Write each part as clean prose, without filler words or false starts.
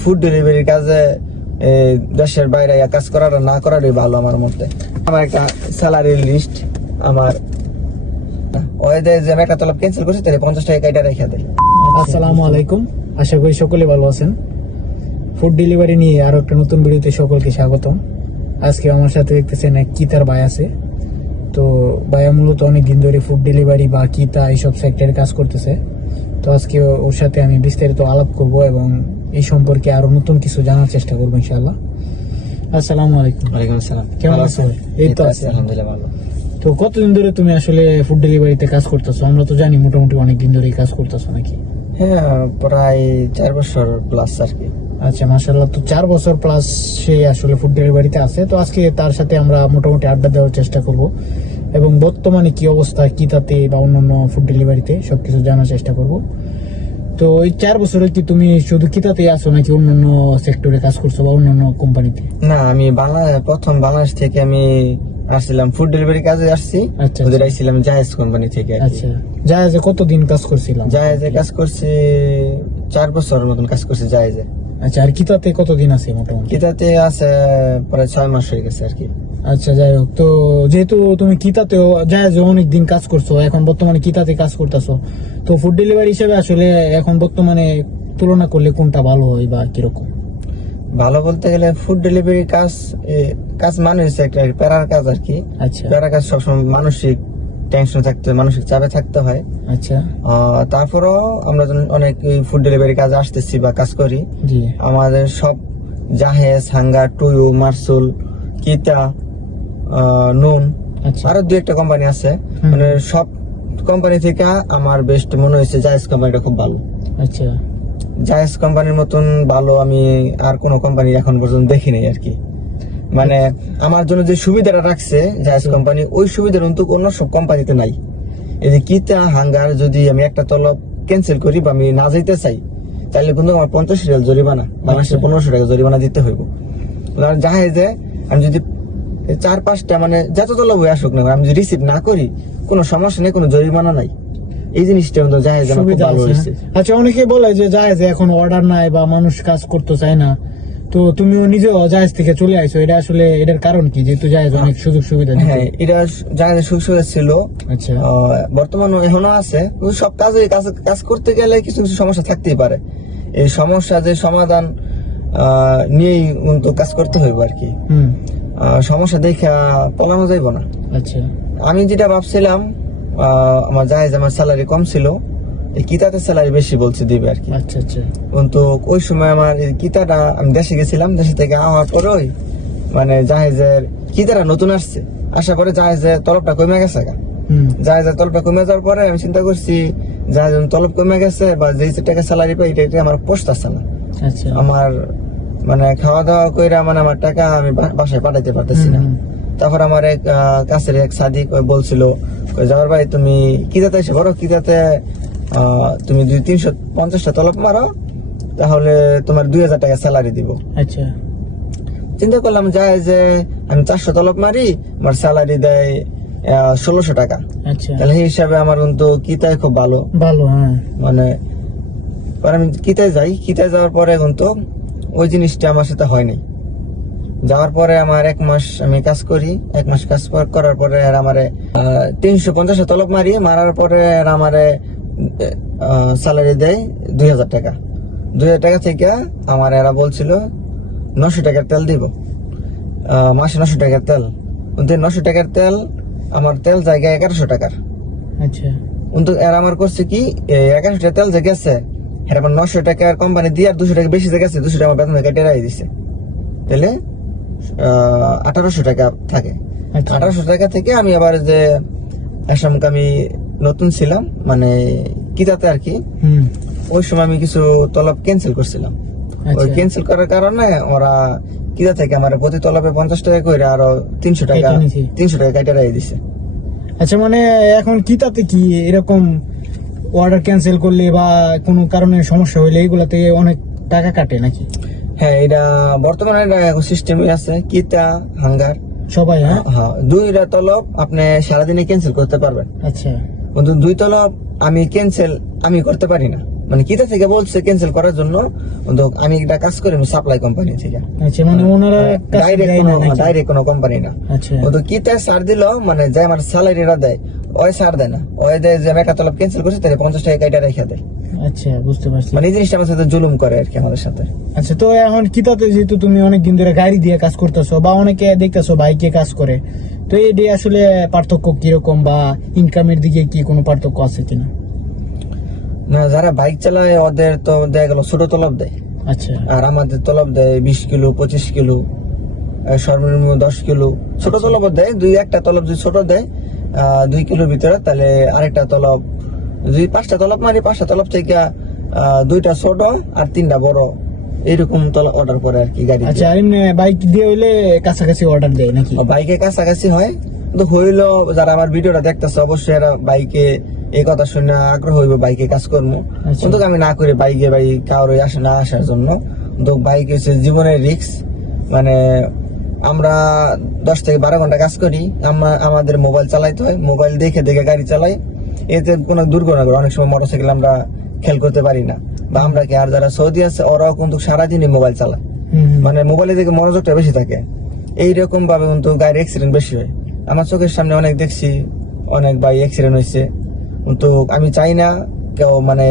Food ডেলিভারির কাজে দেশের বাইরে কাজ করাটা না করারই ভালো আমার মতে। আমার একটা স্যালারি লিস্ট আমার ওই যে আমি একটা তলব ক্যান্সেল করছি তাহলে 50 টাকা কাইটা রেখে দেয়। আসসালামু আলাইকুম, আশা করি সকলে ভালো আছেন। ফুড ডেলিভারি নিয়ে আরো একটা নতুন ভিডিওতে সকলকে স্বাগতম। আজকে আমার সাথে দেখতেছেন এক কিতার ভাই আছে। তো ভাইয়া মূলত অনেকদিন ধরে ফুড ডেলিভারি বা কিতা এইসব সেক্টরে কাজ করতেছে। তো আজকে ওর সাথে আমি বিস্তারিত আলাপ করব এবং এই সম্পর্কে আরো নতুন কিছু জানার চেষ্টা করবো ইনশাআল্লাহ। আসসালামু আলাইকুম। ওয়ালাইকুম আসসালাম। কেমন আছো? এই তো আছি আলহামদুলিল্লাহ ভালো। তো কতদিন ধরে তুমি আসলে ফুড ডেলিভারিতে কাজ করতেছো? আমরা তো জানি মোটামুটি অনেকদিন ধরেই কাজ করতেছো নাকি? হ্যাঁ, প্রায় 4 বছর প্লাস আর কি। আচ্ছা, মাশাআল্লাহ। তো 4 বছর প্লাস সে আসলে ফুড ডেলিভারিতে আছে। তো আজকে তার সাথে আমরা মোটামুটি আড্ডা দেওয়ার চেষ্টা করব এবং বর্তমানে কি অবস্থা কিতাতে বা অন্যান্য ফুড ডেলিভারিতে সবকিছু জানার চেষ্টা করব। তো এই 4 বছরে কি তুমি শুধু কিতাতেই আছো নাকি অন্যান্য সেক্টরে কাজ করছো বা অন্যান্য কোম্পানিতে? না, আমি প্রথম বাংলাদেশ থেকে আমি আসছিলাম ফুড ডেলিভারি কাজে আসছি। আচ্ছা, ওদের আইছিলাম জায়েজ কোম্পানি থেকে। আচ্ছা, জায়েজে কতদিন কাজ করছিলাম? জায়েজে কাজ করছি 4 বছরের মতন কাজ করছি জায়েজে। আচ্ছা, আর কিতাতে কতদিন আছে মোটামুটি? কিতাতে আছে প্রায় 6 মাস হয়ে গেছে আর কি। আচ্ছা, যাই হোক। তো যেহেতু তুমি কিতাতেও জায়েজে অনেকদিন কাজ করছো, এখন বর্তমানে কিতাতে কাজ করতেছো, তো ফুড ডেলিভারি হিসেবে আসলে এখন বর্তমানে তুলনা করলে কোনটা ভালো হয় বা কিরকম? ভালো বলতে গেলে ফুড ডেলিভারি কাজ মানে হচ্ছে একটা প্যারার কাজ আর কি। আচ্ছা, প্যারার কাজ সবসময় মানসিক টেনশন থাকতে হয়, মানসিক চাপে থাকতে হয়। আচ্ছা, তারপরেও আমরা যখন অনেক ফুড ডেলিভারি কাজে আসতেছি বা কাজ করি, জি, আমাদের সব জাহেজ, হাঙ্গার, টুয়ু, মার্সুল, কিতা, নুন, আচ্ছা, আরো 2-1টা কোম্পানি আছে। মানে সব কোম্পানি থেকে আমার বেস্ট মনে হয়েছে জায়েজ কোম্পানিটা খুব ভালো। আচ্ছা, জায়েজ কোম্পানির মতন ভালো আমি আর কোন কোম্পানি এখন পর্যন্ত দেখিনি আর কি। মানে আমার জন্য যে সুবিধাটা রাখছে জায়েজ কোম্পানি, ওই সুবিধাটা কিন্তু অন্য সব কোম্পানিতে নাই। এই যে কিতা, হাঙ্গার যদি আমি একটা তলব ক্যান্সেল করি বা আমি না যাইতে চাই, তাহলে কিন্তু আমার 50 রিয়াল জরিমানা, বাংলাদেশে 1500 টাকা জরিমানা দিতে হইব। আর জাহেজে আমি যদি 4-5টা মানে যত তলব হয়ে আসুক না, আমি যদি রিসিভ না করি কোনো সমস্যা নেই, কোনো জরিমানা নাই। এই জিনিসটা কিন্তু জাহেজে আমার খুব সুবিধা ভালো আছে। হয়েছে। আচ্ছা, অনেকে বলে যে জায়েজে এখন অর্ডার নাই বা মানুষ কাজ করতে চায় না, তো তুমিও নিজেও জায়েজ থেকে চলে আইছো, এটা আসলে এটার কারণ কি? যেহেতু জায়েজ অনেক সুযোগ সুবিধা দিত। হ্যাঁ, এটা জাহেজের সুযোগ সুবিধা ছিল। আচ্ছা, বর্তমানে এখনো আছে। কিন্তু সব কাজ করতে গেলে কিছু কিছু সমস্যা থাকতেই পারে। এই সমস্যা যে সমাধান নিয়েই কিন্তু কাজ করতে হইব আর কি। সমস্যা দেখা পলানো যাইব না। আচ্ছা, আমি যেটা ভাবছিলাম, আমার জাহেজ আমার স্যালারি কম ছিল, এই কিতাতে স্যালারি বেশি বলছে দিবে আর কি। আচ্ছা, আচ্ছা, কিন্তু ওই সময় আমার এই কিতাটা আমি দেশে গেছিলাম, দেশে থেকে আওয়ার পরে মানে জাহেজের কিতাটা নতুন আসছে, আসার পরে জাহেজের তলবটা কমে গেছে। জাহেজের তলবটা কমে যাওয়ার পরে আমি চিন্তা করছি জাহেজের তলব কমে গেছে বা যে টাকা স্যালারি পাই এটা আমার পোষতেছে না। আচ্ছা, আমার মানে খাওয়া দাওয়া কইরা মানে আমার টাকা আমি বাসায় পাঠাইতে পারতেছি না। তারপর আমার এক কাছের এক সাদিক বলছিল, যাওয়ার ভাই তুমি কিতাতে এসে বড় কিতাতে তুমি 200-350টা তলব মারো, তাহলে তোমার 2000 টাকা স্যালারি দিব। আচ্ছা, চিন্তা করলাম যায় যে আমি 400 তলব মারি, আমার স্যালারি দেয় 1600 টাকা। আচ্ছা, তাহলে এই হিসাবে আমার কিন্তু কিতায় খুব ভালো ভালো। হ্যাঁ, মানে পরে আমি কিতায় যাই, কিতায় যাওয়ার পরে কিন্তু ওই জিনিসটা আমার সাথে হয়নি। যাওয়ার পরে আমার 1 মাস আমি কাজ করি, 1 মাস কাজ করার পরে আর আমারে 350 তলব মারার পরে আর আমারে স্যালারি দেয় 2000 টাকা। 2000 টাকা থেকে আমার এরা বলছিল 900 টাকার তেল দিব, মাসে 900 টাকার তেল। কিন্তু 900 টাকার তেল আমার তেল জায়গায় 1100 টাকার। আচ্ছা, কিন্তু এরা আমার করছে কি 1100 টাকা তেল যে গেছে, এরা আমার 900 টাকার কোম্পানি দিয়ে আর 200 টাকা বেশি যে গেছে, 200 টাকা আমার বেতন কেটে রাই দিছে। তাহলে 1800 টাকা থাকে। 1800 টাকা থেকে আমি আবার যে আসামকে আমি নতুন ছিলাম মানে কিতাতে আর কি, ওই সময় আমি কিছু তলব ক্যান্সেল করছিলাম। ওই ক্যান্সেল করার কারণে ওরা কিতা থেকে আমার প্রতি তলবে 50 টাকা করে আরো 300 টাকা কেটে রাই দিছে। আচ্ছা, মানে এখন কিতাতে কি এরকম অর্ডার ক্যান্সেল করলে বা কোনো কারণে সমস্যা হইলে এগুলাতে অনেক টাকা কাটে নাকি? হ্যাঁ, এটা বর্তমানে সিস্টেমই আছে। কিতা, হাঙ্গার সবাই? হ্যাঁ, 2টা তলব আপনি সারাদিনে ক্যান্সেল করতে পারবেন। আচ্ছা, কিন্তু 2 তলব আমি ক্যান্সেল আমি করতে পারি না। মানে কিতা থেকে বলছে ক্যান্সেল করার জন্য, কিন্তু আমি একটা কাজ করি সাপ্লাই কোম্পানি থেকে, আচ্ছা মানে ওনারা কাজ দেয় না নাকি? ডাইরেক্ট কোনো কোম্পানি না। আচ্ছা কিন্তু কিতা সার দিল, মানে যে আমার স্যালারিটা দেয় ওই সার দেয় না, ওই দেয় যে আমি একটা তলব ক্যান্সেল করছি তাহলে 50 টাকা কাইটা রেখে দেয়। আচ্ছা বুঝতে পারছি। মানে এই জিনিসটা আমার সাথে জুলুম করে আর কি আমাদের সাথে। আচ্ছা তো এখন কিতাতে যেহেতু তুমি অনেক দিন ধরে গাড়ি দিয়ে কাজ করতেছো বা অনেকে দেখতেছো বাইকে কাজ করে, তো এই দিয়ে আসলে পার্থক্য কিরকম বা ইনকামের দিকে কি কোনো পার্থক্য আছে কিনা? না, যারা বাইক চালায় ওদের তো দেখা গেল ছোট তলব দেয়, আচ্ছা আর আমাদের তলব দেয় 20 কিলো 25 কিলো, সর্বনিম্ন 10 কিলো ছোট তলব দেয়। একটা তলব যদি ছোট দেয় 2 কিলোর ভিতরে, তাহলে আরেকটা তলব যদি 5টা তলব মারি, 5টা তলব থেকে 2টা ছোট আর 3টা বড়, এইরকম তলব অর্ডার করে আর কি গাড়ি। আচ্ছা আর এমনি বাইক দিয়ে হইলে কাছাকাছি অর্ডার দেয় নাকি? বাইকে কাছাকাছি হয়, কিন্তু হইলো যারা আমার ভিডিওটা দেখতেছে অবশ্যই এরা বাইকে এই কথা শুনে আগ্রহ হইবে বাইকে কাজ করবো। আচ্ছা। কিন্তু আমি না করি বাইকে, কারোর না আসার জন্য। তো বাইক হচ্ছে জীবনের রিস্ক, মানে আমরা 10 থেকে 12 ঘন্টা কাজ করি, আমাদের মোবাইল চালাইতে হয়, মোবাইল দেখে দেখে গাড়ি চালাই, এতে কোনো দুর্ঘটনা করে। অনেক সময় মোটরসাইকেল আমরা খেয়াল করতে পারি না, বা আমরা কি, আর যারা সৌদি আছে ওরাও কিন্তু সারাদিনই মোবাইল চালায়, মানে মোবাইলের দিকে মনোযোগটা বেশি থাকে। এইরকম ভাবে কিন্তু গাড়ির অ্যাক্সিডেন্ট বেশি হয়। আমার চোখের সামনে অনেক দেখছি, অনেক বাইক অ্যাক্সিডেন্ট হয়েছে। তো আমি চাই না কেউ, মানে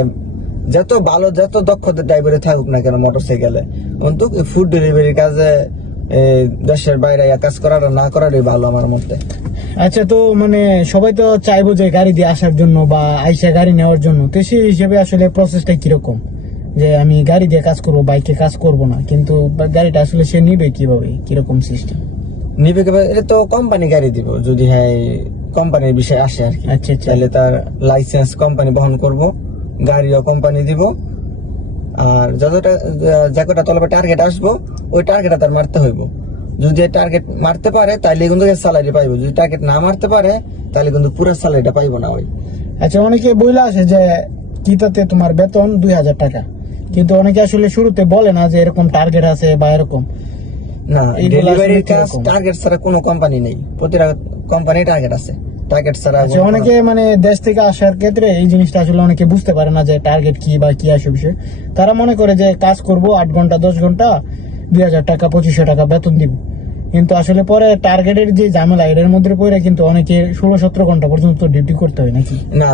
যত ভালো যত দক্ষতার ড্রাইভারে থাকুক না কেন মোটরসাইকেলে, কিন্তু ফুড ডেলিভারির কাজে দেশের বাইরে কাজ করাটা না করারই ভালো আমার মতে। আচ্ছা তো মানে সবাই তো চাইবো যে গাড়ি দিয়ে আসার জন্য বা আইসা গাড়ি নেওয়ার জন্য, তো সেই হিসেবে আসলে প্রসেসটা কিরকম, যে আমি গাড়ি দিয়ে কাজ করবো বাইকে কাজ করব না, কিন্তু গাড়িটা আসলে সে নিবে কিভাবে, কিরকম সিস্টেম নিবে কিভাবে? এটা তো কোম্পানি গাড়ি দিব, যদি হ্যাঁ কোম্পানির বিষয় আসে আর কি। আচ্ছা আচ্ছা তাহলে তার লাইসেন্স কোম্পানি বহন করব, গাড়িও কোম্পানি দিব, আর যে কটা তলবে টার্গেট আসবো ওই টার্গেট তার মারতে হইব। যদি টার্গেট মারতে পারে তাহলে কিন্তু স্যালারি পাইবো, যদি টার্গেট না মারতে পারে তাহলে কিন্তু পুরো স্যালারিটা পাইবো না ওই। আচ্ছা অনেকে বইলা আসে যে কিতাতে তোমার বেতন 2000 টাকা, কিন্তু অনেকে আসলে শুরুতে বলে না যে এরকম টার্গেট আছে বা এরকম। না, এইগুলো ডেলিভারির আসলে কাজ কিরকম? টার্গেট ছাড়া কোনো কোম্পানি নেই, প্রতিটা কোম্পানি টার্গেট আছে, টার্গেট ছাড়া আচ্ছা অনেকে মানে দেশ থেকে আসার ক্ষেত্রে এই জিনিসটা আসলে অনেকে বুঝতে পারে না যে টার্গেট কি বা কি আসে বিষয়। তারা মনে করে যে কাজ করব 8 ঘন্টা 10 ঘন্টা 2000 টাকা 2500 টাকা বেতন দিব, কিন্তু আসলে পরে টার্গেটের যে ঝামেলা এটার মধ্যে পড়ে কিন্তু অনেকে 16-17 ঘন্টা পর্যন্ত ডিউটি করতে হয় নাকি? না,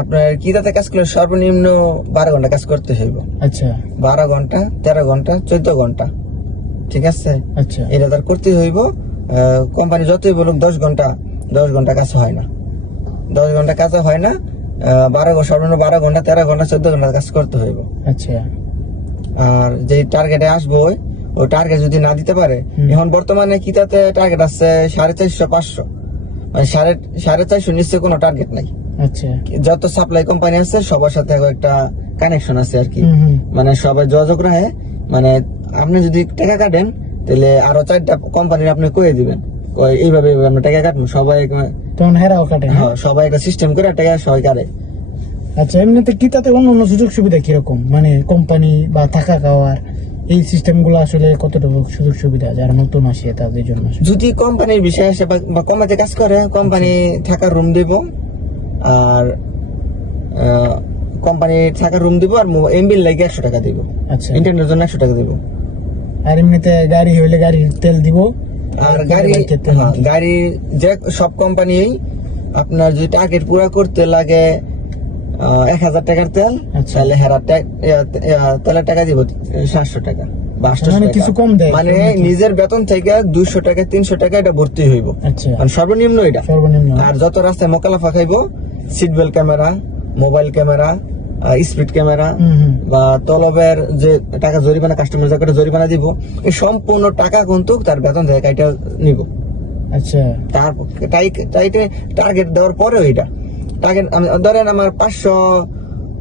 আপনার কিতাতে কাজ করলে সর্বনিম্ন 12 ঘন্টা কাজ করতে হইব। আচ্ছা 12 ঘন্টা 13 ঘন্টা 14 ঘন্টা, ঠিক আছে, আচ্ছা এটা তার করতে হইব। কোম্পানি যতই বলুক 10 ঘন্টা কাজ হয় না, 10 ঘন্টা কাজ হয় না। 12 ঘন্টা 13 ঘন্টা 14 ঘন্টা কাজ করতে হইব। আচ্ছা আর যে টার্গেটে আসবো ওই টার্গেট যদি না দিতে পারে, এখন বর্তমানে কিতাতে টার্গেট আছে 450-500, মানে 450 নিচে কোনো টার্গেট নাই। আচ্ছা যত সাপ্লাই কোম্পানি আছে সবার সাথে একটা কানেকশন আছে আর কি, হুম। মানে সবাই যোগাযোগ রাখে। মানে আপনি যদি টাকা কাটেন তাহলে আরো 4টা কোম্পানির আপনি কয়ে দিবেন এইভাবে আমরা টাকা কাটবো, সবাই তখন হেরাও কাটে না? হ্যাঁ, সবাই একটা সিস্টেম করে টাকা সবাই কাটে। আচ্ছা এমনিতে কিতাতে অন্য অন্য সুযোগ সুবিধা কিরকম, মানে কোম্পানি বা থাকা খাওয়ার এই সিস্টেম গুলো আসলে কতটুকু সুযোগ সুবিধা যারা নতুন আসে তাদের জন্য? যদি কোম্পানির বিষয় আসে বা কোম্পানিতে কাজ করে, কোম্পানি থাকার রুম দিব, আর কোম্পানি থাকার রুম দিব, আর এমবির লাগে 100 টাকা দিব, আচ্ছা ইন্টারনেটের জন্য 100 টাকা দিব। আর এমনিতে গাড়ি হইলে গাড়ির তেল দিব, আর গাড়ি যে সব কোম্পানি আপনার যদি টার্গেট পুরো করতে লাগে 1000 টাকার তেল, আচ্ছা। তাহলে তেলের টাকা দিব 700 টাকা বা 800 মানে টাকা। কিছু কম দেয়? মানে নিজের বেতন থেকে 200 টাকা 300 টাকা এটা ভর্তি হইব, আচ্ছা মানে সর্বনিম্ন এটা। সর্বনিম্ন। আর যত রাস্তায় মোকালাফা খাইব, seat belt camera, mobile camera, speed camera, বা তলবের যে টাকা জরিমানা, কাস্টমার যাকে জরিমানা দিব, এই সম্পূর্ণ টাকা কিন্তু তার বেতন থেকে কাইটা নিব। আচ্ছা তার টার্গেট দেওয়ার পরে ওইটা টার্গেট, আমি ধরেন আমার 500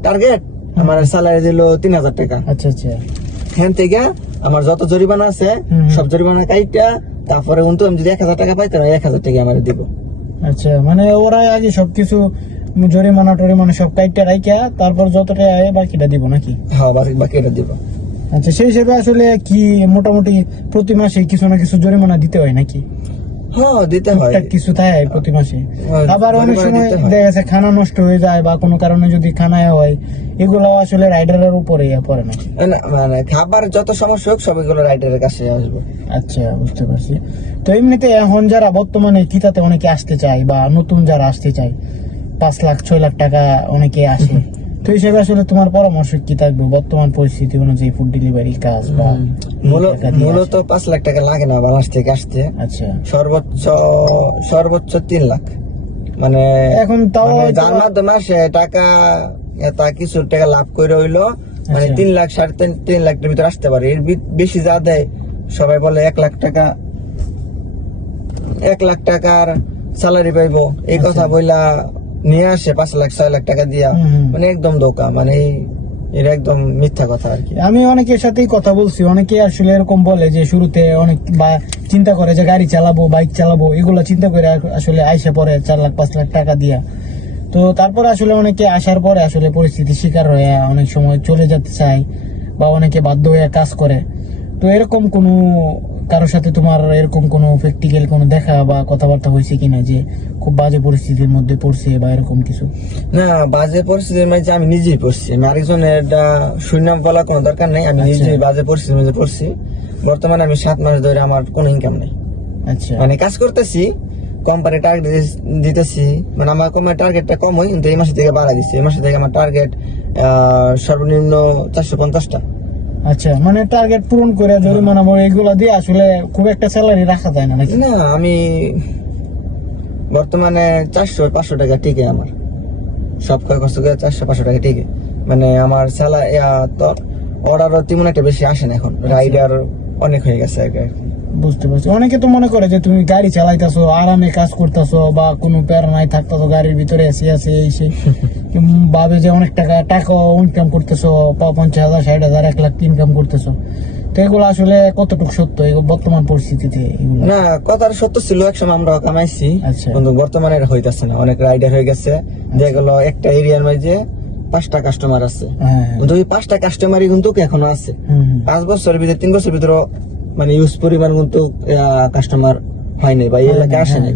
টার্গেট, আমার স্যালারি দিল 3000 টাকা, আচ্ছা আচ্ছা এখান থেকে আমার যত জরিমানা আছে সব জরিমানা কাইটা, তারপরে কিন্তু আমি যদি 1000 টাকা পাই তাহলে 1000 টাকা আমার দিব। আচ্ছা মানে ওরা আগে সবকিছু জরিমানা টরিমানা সব কাইটা রাইকা তারপর যতটা আয় বাকিটা দিব নাকি? হ্যাঁ, বাকি এটা দিব। আচ্ছা সেই হিসেবে আসলে কি মোটামুটি প্রতি মাসে কিছু না কিছু জরিমানা দিতে হয় নাকি? হ্যাঁ দিতে হয়। টুকটাক কিছু থাকে প্রতি মাসে। হ্যাঁ, আবার অনেক পরিবারে সময় দিতে হয়। দেখা যাচ্ছে খানা নষ্ট হয়ে যায় বা কোনো কারণে যদি খানায় হয়, এগুলো আসলে রাইডারের উপরে পড়ে না। মানে খাবার যত সমস্যা হোক সবগুলো রাইডারের কাছে আসবে। আচ্ছা, বুঝতে পারছি। তো এমনিতে এখন যারা বর্তমানে কিতাতে অনেকে আসতে চায় বা নতুন যারা আসতে চায়, 5 লাখ 6 লাখ টাকা অনেকে আসে, তো হিসেবে আসলে তোমার পরামর্শ কি থাকবে বর্তমান পরিস্থিতি অনুযায়ী ফুড ডেলিভারি কাজ বা এই টাকা দিয়ে মূলত 5 লাখ টাকা লাগে না বাংলাদেশ থেকে আসতে, আসে? আচ্ছা, সর্বোচ্চ 3 লাখ, মানে এখন তাও মানে হয়তো- যার মাধ্যমে আসে টাকা, তা কিছু টাকা লাভ করে হইলো, মানে আচ্ছা। 3 লাখ 3.5 লাখের ভিতরে আসতে পারে। এর বেশি যা দেয় সবাই বলে 1 লাখ টাকা, 1 লাখ টাকার স্যালারি পাইবো এই আচ্ছা। কথা বইলা নিয়ে আসে 5 লাখ 6 লাখ টাকা দিয়া, হুম। মানে একদম ধোকা, মানে এটা একদম মিথ্যা কথা আর কি। আমি অনেকের সাথেই কথা বলছি, অনেকে আসলে এরকম বলে যে শুরুতে অনেক বা চিন্তা করে যে গাড়ি চালাবো, বাইক চালাবো, এগুলো চিন্তা করে আসলে আইসা পরে 4 লাখ 5 লাখ টাকা দিয়া। তো তারপরে আসলে অনেকে আসার পরে আসলে পরিস্থিতির শিকার হয়ে অনেক সময় চলে যেতে চায় বা অনেকে বাধ্য হয়ে কাজ করে। তো এরকম কোনো কারোর সাথে তোমার এরকম কোনো প্র্যাকটিক্যাল কোনো দেখা বা কথাবার্তা হয়েছে কিনা যে খুব বাজে পরিস্থিতির মধ্যে পড়ছে বা এরকম কিছু? না, বাজে পরিস্থিতির মাঝে আমি নিজেই পড়ছি, আমি আরেকজনের এটা সুনাম বলা কোনো দরকার নাই, আমি আচ্ছা। নিজেই বাজে পরিস্থিতির মাঝে পড়ছি। বর্তমানে আমি 7 মাস ধরে আমার কোনো ইনকাম নেই, আচ্ছা, মানে কাজ করতেছি, কোম্পানি টার্গেট দিতেছি, মানে আমার কোম্পানি টার্গেটটা কম হয়, কিন্তু এই মাসে থেকে বাড়া দিচ্ছে। এই মাসে থেকে আমার টার্গেট সর্বনিম্ন 450টা। আচ্ছা, মানে টার্গেট পূরণ করে জরিমানা বড় এগুলো দিয়ে আসলে খুব একটা স্যালারি রাখা যায় না নাকি? না, আমি বর্তমানে 400-500 টাকা টিকে আমার, সব খরচ করে 400-500 টাকা টিকে, মানে আমার স্যালারি তো অর্ডারও তেমন একটা বেশি আসে না এখন, রাইডার অনেক হয়ে গেছে আর কি। বুঝতে পারছি। অনেকে তো মনে করে যে তুমি গাড়ি চালাইতেছো, আরামে কাজ করতেছো বা কোনো প্যারা নাই, থাকতেছো গাড়ির ভিতরে এসে আছে এই সেই, ভাবে যে অনেক টাকা ইনকাম করতেছো, 50,000 60,000 1 লাখ ইনকাম করতেছো। তো এগুলো আসলে কতটুকু সত্য এই বর্তমান পরিস্থিতিতে এগুলো? না, কথার সত্য ছিল, একসময় আমরা কামাইছি, আচ্ছা। কিন্তু বর্তমানে এটা হইতাছে না, অনেক রাইডার হয়ে গেছে, যেগুলো একটা এরিয়ার মাঝে 5টা কাস্টমার আছে, হ্যাঁ, কিন্তু ওই 5টা কাস্টমারই কিন্তু এখনো আছে। হুম, হুম। 5 বছরের ভিতরে 3 বছরের ভিতরে মানে ইউজ পরিমাণ কিন্তু কাস্টমার হয় নাই বা এই এলাকায় আসে নাই,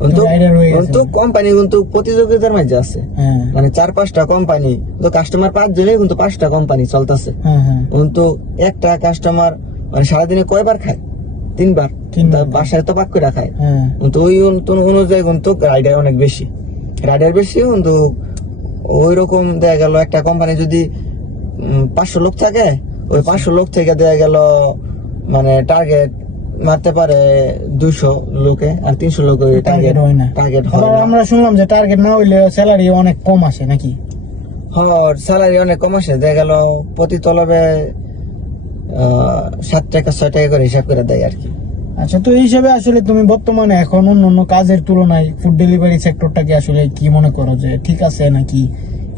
কিন্তু rider হয়ে গেছে। কিন্তু কোম্পানি কিন্তু প্রতিযোগিতার মাঝে আছে, হ্যাঁ, মানে 4-5টা কোম্পানি, তো কাস্টমার 5 জনে কিন্তু 5টা কোম্পানি চলতেছে, হ্যাঁ, হ্যাঁ। কিন্তু একটা কাস্টমার মানে সারাদিনে কয়বার খায়? 3 বার। তিনবার। তার বাসায় তো পাক করে খায়, হ্যাঁ, কিন্তু ওই অনুযায়ী কিন্তু রাইডার অনেক বেশি, কিন্তু ওই রকম দেখা গেল একটা কোম্পানি যদি 500 লোক থাকে, ওই 500 লোক থেকে দেখা গেল মানে টার্গেট মারতে পারে 200 লোকে, আর 300 লোক টার্গেট হয় না। টার্গেট আবার হয় না। আমরা শুনলাম যে টার্গেট না হইলে স্যালারি অনেক কম আসে নাকি? স্যালারি অনেক কম আসে, দেখা গেল প্রতি তলবে 7 টাকা 6 টাকা করে হিসাব করে দেয় আর কি। আচ্ছা, তো এই হিসাবে আসলে তুমি বর্তমানে এখন অন্য কাজের তুলনায় ফুড ডেলিভারি সেক্টরটাকে আসলে কি মনে করো যে ঠিক আছে নাকি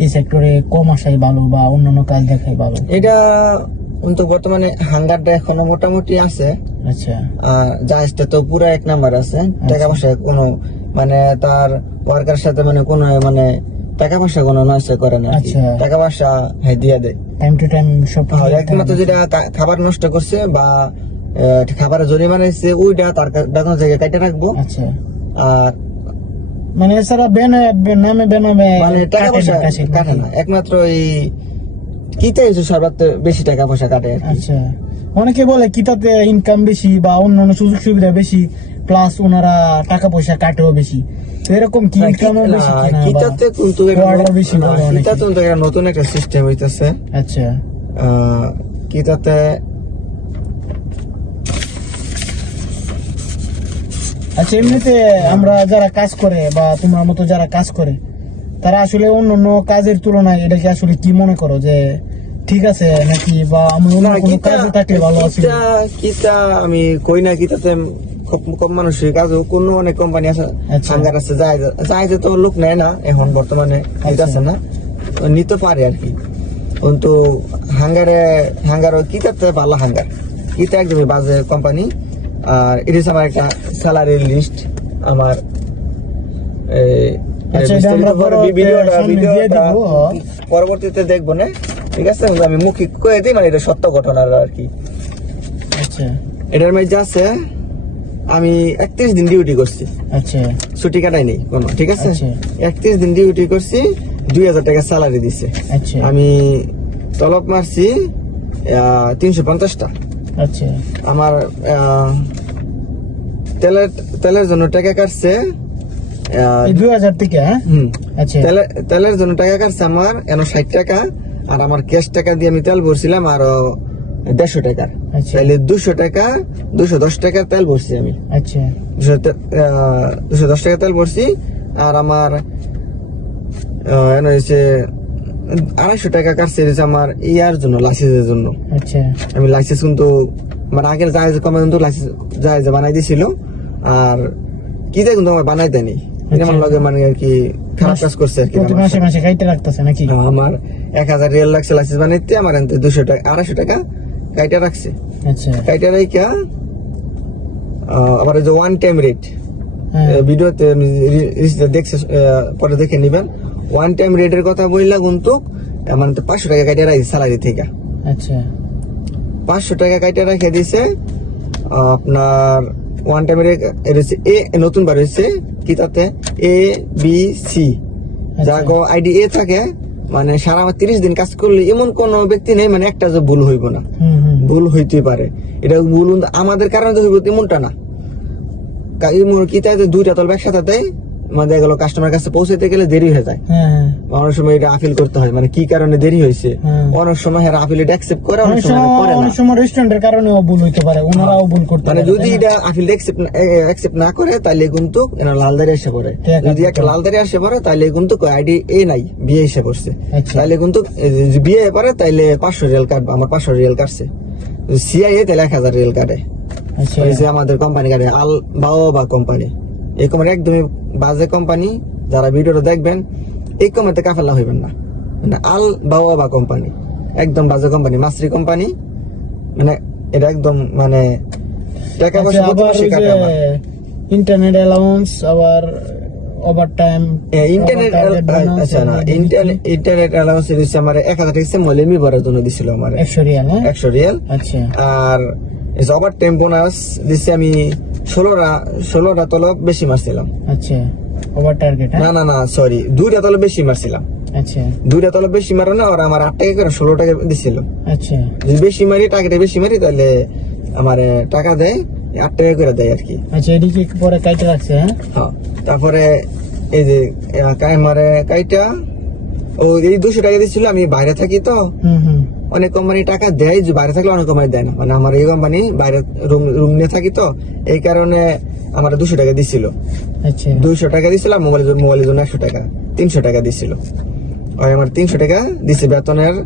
এই সেক্টরে কম আসাই ভালো বা অন্যান্য কাজ দেখাই ভালো? এটা কিন্তু বর্তমানে হাঙ্গারটা এখনো মোটামুটি আছে, আচ্ছা, আর জাহাজটা তো পুরো 1 নাম্বার আছে, টাকা পয়সা কোনো মানে তার ওয়ার্কার সাথে মানে কোনো মানে টাকা পয়সা কোনো নষ্ট করে না আর কি। আচ্ছা। টাকা পয়সা দিয়ে দেয়। টাইম টু টাইম সব কিছু দেখতে একমাত্র হবে। যেটা খাবার নষ্ট করছে বা খাবারের জরিমানা দিচ্ছে ওইটা তার বেতন থেকে কেটে রাখবো, আচ্ছা, আর মানে এছাড়া নামে বেনামে মানে টাকা কাটে পয়সা না কাছে কাটে না, একমাত্র এই কিতে সর্বাত বেশি টাকা পয়সা কাটে আর কি। আচ্ছা, অনেকে বলে কিতাতে ইনকাম বেশি বা অন্যান্য সুযোগ সুবিধা বেশি, প্লাস ওনারা টাকা পয়সা কাটেও বেশি। তো এরকম কি ইনকামও বেশি কিনা বা কিতাতে কিন্তু order বেশি বলে অনেকে। কিতাতে কিন্তু একটা নতুন একটা সিস্টেম হইতেছে, আচ্ছা, কিতাতে আচ্ছা, এমনিতে আমরা যারা কাজ করে বা তোমার মতো যারা কাজ করে তারা আসলে অন্যান্য কাজের তুলনায় এটাকে আসলে কি মনে করো যে ঠিক আছে নাকি, বা আমি অন্য না, কোনো কাজে থাকলে ভালো আছে? কিতা আমি কই না, কিতাতে কম মানুষের কাজ কোনো অনেক কোম্পানি আছে, আচ্ছা। হাঙ্গার আছে, যায় তো লোক নেয় না এখন বর্তমানে, নিতেছে না, নিতে পারে আর কি, কিন্তু হাঙ্গার কিতাতে ভালো, হাঙ্গার কিতা একদমই বাজে কোম্পানি। আর এটা হচ্ছে আমার একটা স্যালারির লিস্ট, আমার আচ্ছা, এটা আমরা সামনে দিয়ে দিব, হ্যাঁ। পরবর্তীতে দেখবো না, ঠিক আছে, আমি মৌখিক কয়ে দিই, মানে এটা সত্য ঘটনা আর কি। আচ্ছা, এটার মধ্যে আছে আমি 31 দিন ডিউটি করছি, আচ্ছা ছুটি কাটাই নেই কোনো, ঠিক আছে। আচ্ছা। 31 দিন ডিউটি করছি, 2000 টাকা স্যালারি দিছে। আচ্ছা আমি তলব মারছি 350টা। আচ্ছা আমার তেলের জন্য টাকা কাটছে, এই 2000 থেকে, হ্যাঁ? আচ্ছা তেলের জন্য টাকা কাটছে আমার 60 টাকা, আর আমার ক্যাশ টাকা দিয়ে আমি তেল ভরছিলাম আরো 150 টাকা। আচ্ছা। তাহলে 200 টাকা, 210 টাকার তেল ভরছি আমি। আচ্ছা 210 টাকা তেল ভরছি। আর আমার হয়েছে 250 টাকা কাটছে হচ্ছে আমার ইয়ার জন্য, লাইসেন্সের জন্য। আচ্ছা আমি লাইসেন্স কিন্তু মানে আগের জাহাজ কমে কিন্তু লাইসেন্স জাহাজ বানাই দিছিল, আর কি দেয় কিন্তু আমার বানাই দেয়নি। এটা আমার লগে মানে আর কি খারাপ কাজ করছে আর কি। প্রতি মাসে মাসে কাইতে রাখতেছে নাকি? আমার 1000 রিয়াল লাগছে লাইসেন্স বানাইতে, আমার এনতে 200 টাকা 250 টাকা কাইটা রাখছে। আচ্ছা কাইটা রাইকা আবার যে ওয়ান টাইম রেট, হ্যাঁ। ভিডিওতে দেখছে, পরে দেখে নিবেন। ওয়ান টাইম রেটের কথা বললা কিন্তু মানে 500 টাকা কাইটা রাখছে স্যালারি থেকে। আচ্ছা 500 টাকা কাইটা রেখে দিছে আপনার ওয়ান টাইম রেট। এ নতুন বার হয়েছে কি তাতে A B C, যাগো ID A থাকে মানে সারা 30 দিন কাজ করলে এমন কোন ব্যক্তি নেই মানে একটা যে ভুল হইব না। ভুল হইতে পারে, এটা ভুল আমাদের কারণে হইব এমনটা না। কি তাই 2টা তল একসাথে দেয়, মানে দেখা গেল কাস্টমার কাছে পৌঁছাতে গেলে দেরি হয়ে যায়। হ্যাঁ অনেক সময় এটা আপিল করতে হয়, মানে কি কারণে দেরি হয়েছে। অনেক সময় এরা আপিল এটা অ্যাকসেপ্ট করে, অনেক সময় করে না। অনেক সময় রেস্টুরেন্টের কারণেও ভুল হইতে পারে, ওনারাও ভুল করতে মানে পারে। যদি এটা আপিল অ্যাকসেপ্ট না করে তাহলে কিন্তু এরা লালদারি এসে পড়ে। ঠিক আছে। যদি একটা লালদারি আসে পড়ে তাহলে কিন্তু আইডি এ নাই, বিয়ে এসে পড়ছে। আচ্ছা। তাহলে কিন্তু বিয়ে পড়ে তাইলে 500 রিয়াল কাটবে, আমার 500 রিয়াল কাটছে। সিআইএ তাহলে 1000 রিয়াল কাটে। আচ্ছা এই যে আমাদের কোম্পানি কাটে আল বাওবা কোম্পানি, এই কোম্পানি একদমই বাজে কোম্পানি। যারা ভিডিওটা দেখবেন এই কোম্পানিতে কাফেলা হইবেন না, মানে আল বাওবা কোম্পানি একদম বাজে কোম্পানি, মাসরি কোম্পানি। মানে এটা একদম মানে টাকা পয়সা আবার বেশি ওই কাটে যে আমার। ইন্টারনেট অ্যালাউন্স, আবার ওভারটাইম, ইন্টারনেট আচ্ছা না, ইন্টারনেট অ্যালাউন্স দিচ্ছে আমার 1000 টাকা মলেমি ভরার জন্য দিছিল আমার 100 রিয়াল, হ্যাঁ? 100 রিয়াল। আচ্ছা আর ওভার টাইম বোনাস দিচ্ছে আমি 16টা তলব বেশি মারছিলাম। আচ্ছা ওভার টার্গেট, না না না সরি, 2টা তলব বেশি মারছিলাম। আচ্ছা 2টা তলব বেশি মারো না, আর আমার 8 টাকা করে 16 টাকা দিছিল। আচ্ছা যদি বেশি মারি, টাকাটা বেশি মারি, তাহলে আমার টাকা দেয় 8 টাকা করে দেয় আর কি। আচ্ছা এদিকে পরে কাইতে রাখছে, হ্যাঁ? হ্যাঁ, তারপরে এই যে মারে কাইটা ও এই 200 টাকা দিছিল। আমি বাইরে থাকি তো, হুম অনেক কোম্পানি টাকা দেয়, যে বাইরে থাকলে অনেক কোম্পানি দেয় না। মানে আমার এই কোম্পানি বাইরে রুম নিয়ে থাকি তো, এই কারণে আমার 200 টাকা দিছিল। আচ্ছা 200 টাকা দিছিল, আর মোবাইলের জন্য 100 টাকা, 300 টাকা দিছিল। ওই আমার 300 টাকা দিছে বেতনের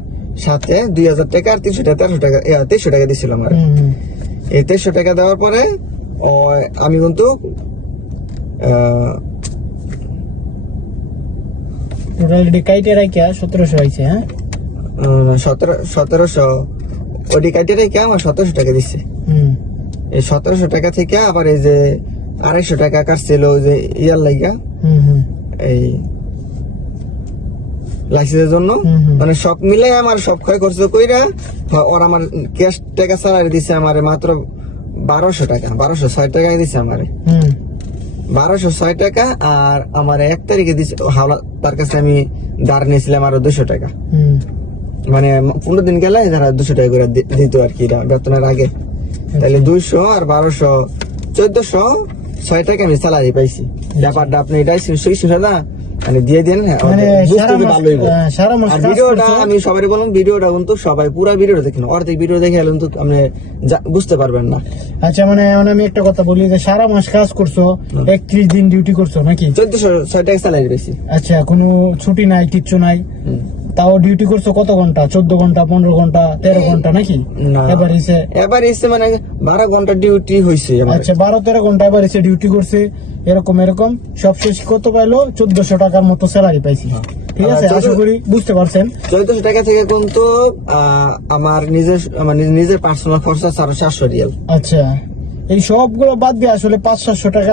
সাথে, 2000 টাকা আর 300 টাকা, 1300 টাকা দিছিল আমার। হুম এই 1300 টাকা দেওয়ার পরে আমি কিন্তু টোটাল কাইতে রাখিয়া 1700 হয়েছে, হ্যাঁ? 1700 ওডি কাটে রেখে আমার 1700 টাকা দিচ্ছে। হুম এই 1700 টাকা থেকে আবার এই যে 250 টাকা কাটছিল ওই যে ইয়ার লাইগা, হুম এই লাইসেন্সের জন্য। হুম। মানে সব মিলে আমার সব ক্ষয় খরচ কইরা ওর আমার ক্যাশ টাকা স্যালারি দিছে আমার মাত্র 1200 টাকা, 1206 টাকা দিছে আমারে, হুম 1206 টাকা। আর আমার 1 তারিখে দিছে হাওলা, তার কাছে আমি ধার নিয়েছিলাম আরো 200 টাকা। হুম মানে 15 দিন গেলে যারা 200 টাকা করে দিত আর কি বেতনের আগে। তাহলে 200 আর 1200 1406 টাকা আমি স্যালারি পাইছি। ব্যাপারটা আপনি এটাই শুনে না মানে দিয়ে দেন, মানে বুঝতে ভালো হইব। সারা মাস আর কাজ ভিডিওটা করছো? আমি সবাই বললাম, ভিডিওটা কিন্তু সবাই পুরো ভিডিওটা দেখেন, অর্ধেক ভিডিও দেখে এলেন তো আপনি বুঝতে পারবেন না। আচ্ছা মানে এখন আমি একটা কথা বলি যে সারা মাস কাজ করছো, 31 দিন ডিউটি করছো নাকি? 1406 টাকা স্যালারি পেয়েছি। আচ্ছা কোনো ছুটি নাই, কিচ্ছু নাই, হুম। তাও ডিউটি করছো কত ঘন্টা? 14 ঘন্টা, 15 ঘন্টা, 13 ঘন্টা নাকি? না, এবার এসে এবার এসে মানে 12 ঘন্টা ডিউটি হয়েছে আমার। আচ্ছা 12-13 ঘন্টা এবার এসে ডিউটি করছে, এরকম সব শেষ কত পাইলো? 1400 টাকার মতো স্যালারি পাইছি। ঠিক আছে, আশা করি বুঝতে পারছেন। 1400 টাকা থেকে কিন্তু আমার নিজের পার্সোনাল খরচা 750 রিয়াল। আচ্ছা এই সবগুলো বাদ দিয়ে আসলে 500-700 টাকা